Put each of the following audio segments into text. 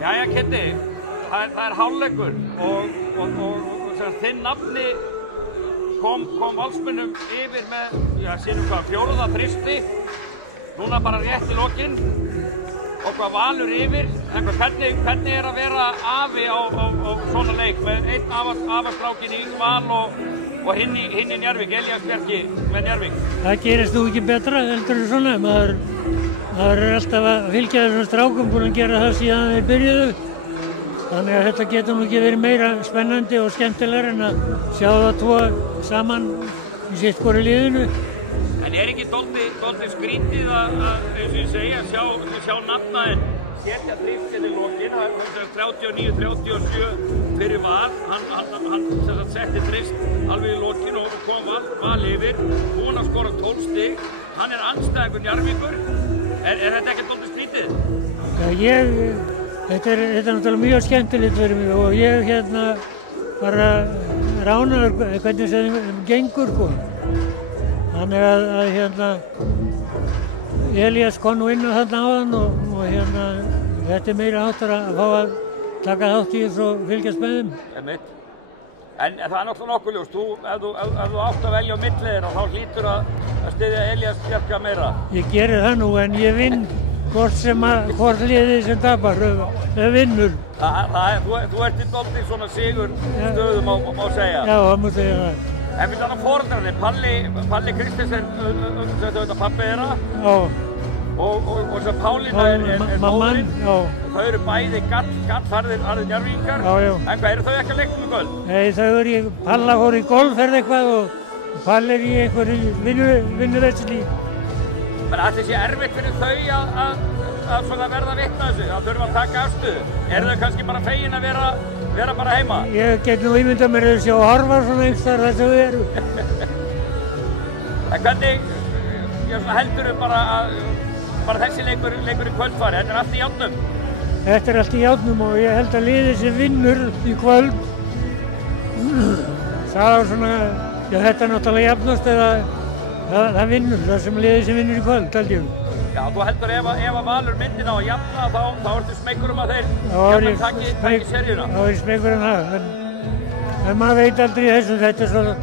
Jæja, Kiddi, það hálfleikur og þinn nafni kom Valsmönnum yfir með, sínum hvað, 4. þristi, núna bara rétt í lokin og hvað Valur yfir, en hvernig að vera afi á svona leik með einn afastrákin í Val og hinn í Njarðvík, Elías Bjarki með Njarðvík? Það gerist nú ekki betra heldur en svona, maður alltaf að fylgja þessum strákum, búin að gera það síðan þeir byrjuðu. Þannig að þetta getur nú ekki verið meira spennandi og skemmtilegur en að sjá það tvo saman í sitt hvoru liðinu. En ekki dálítið skrítið að eins og ég segja, sjá nafnaðinn setja Þrist í lokin, það er 39-37 fyrir Val, hann setti Þrist alveg í lokin og kom Val yfir, búinn að skora 12 stig, hann er andstæðingur Njarðvíkur. Er þetta ekki dálítið skrítið? Já, þetta er náttúrulega mjög skemmtilegt fyrir mig og ég bara ránar hvernig það gengur sko. Þannig að Elías kom nú inn á þarna áðan og þetta er meira háttar að fá að taka þátt í þessu og fylgjast með þeim. En það er náttúrulega nokkuð ljóst, ef þú átt að velja á milli þá hlýtur að styðja Elías Bjarka meira. Ég geri það nú en ég vinn hvort liðið sem tapar vinnur. Þú ert í dálítið svona sigur stöðum má segja. Já, það má segja það. En við þannig foreldrarnir, Palli Kristensen, þetta pabbi þeirra. Já. Og sem Pálína er móðurinn. Þau eru bæði gallharðir Njarðvíkingar. Já. En hvað, eru þau ekki að leikna með golf? Nei, Palla fór í golfferð eitthvað og Palli er í einhverju vinnuversli. Men ætli sé erfitt fyrir þau að svona verða vitna þessu, að þurfa að taka afstöðu? Eru þau kannski bara fegin að vera bara heima? Ég get nú ímyndað mér að sjá horfa svona einhverstaðar þess að þau eru. En hvernig heldur þau bara þessi leikur í kvöldfari? Þetta er allt í járnum? Þetta er allt í járnum og ég held að liðið sem vinnur í kvöld það er svona, þetta er náttúrulega jafnast eða það vinnur, það sem liðið sem vinnur í kvöld, held ég. Já, þú heldur ef að Valur myndi ná að jafna þá ertu smeykur að þeir taki seríuna? Já, ég er smeykur það, en maður veit aldrei þessu, þetta er svona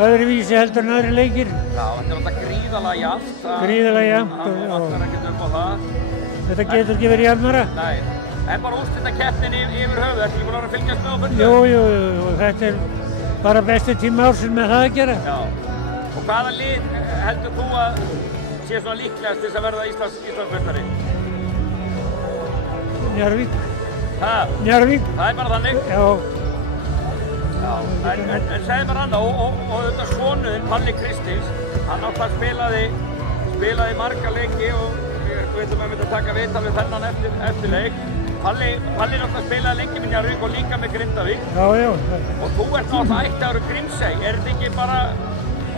öðruvísi heldur en aðri leikir. Já, þetta er alltaf gríðalega jafnt. Gríðalega jafnt, já. Það ekkert upp á það. Þetta getur ekki verið jafnara. Nei, en bara úrslitakeppnin yfir höfuð, ertu ekki búin að fylgjast með á fullu? Jú, þetta er bara besti tíma ársins með það að gera. Já. Og hvaða lið heldur þú að sé svona líklegast til að verða Íslandsmeistari? Njarðvík. Njarðvík? Það er bara þannig? Já. En segðu mér annað, og þetta sonuðinn, Palli Kristins, hann átt spilaði marga leiki og við ætlum að taka viðtal við þennan eftir leik. Palli náttúrulega spilaði lengi með Njarðvík og líka með Grindavík. Já. Og þú ert náttúrulega ættaður Grímsey, er þetta ekki bara...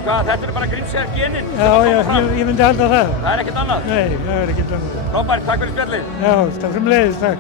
Hvað, þetta er bara Grímseyjar genin? Já, ég myndi halda það. Það er ekkert annað? Nei, það er ekkert annað. Frábært, takk fyrir spjallið. Já, takk fyrir leiðis, takk.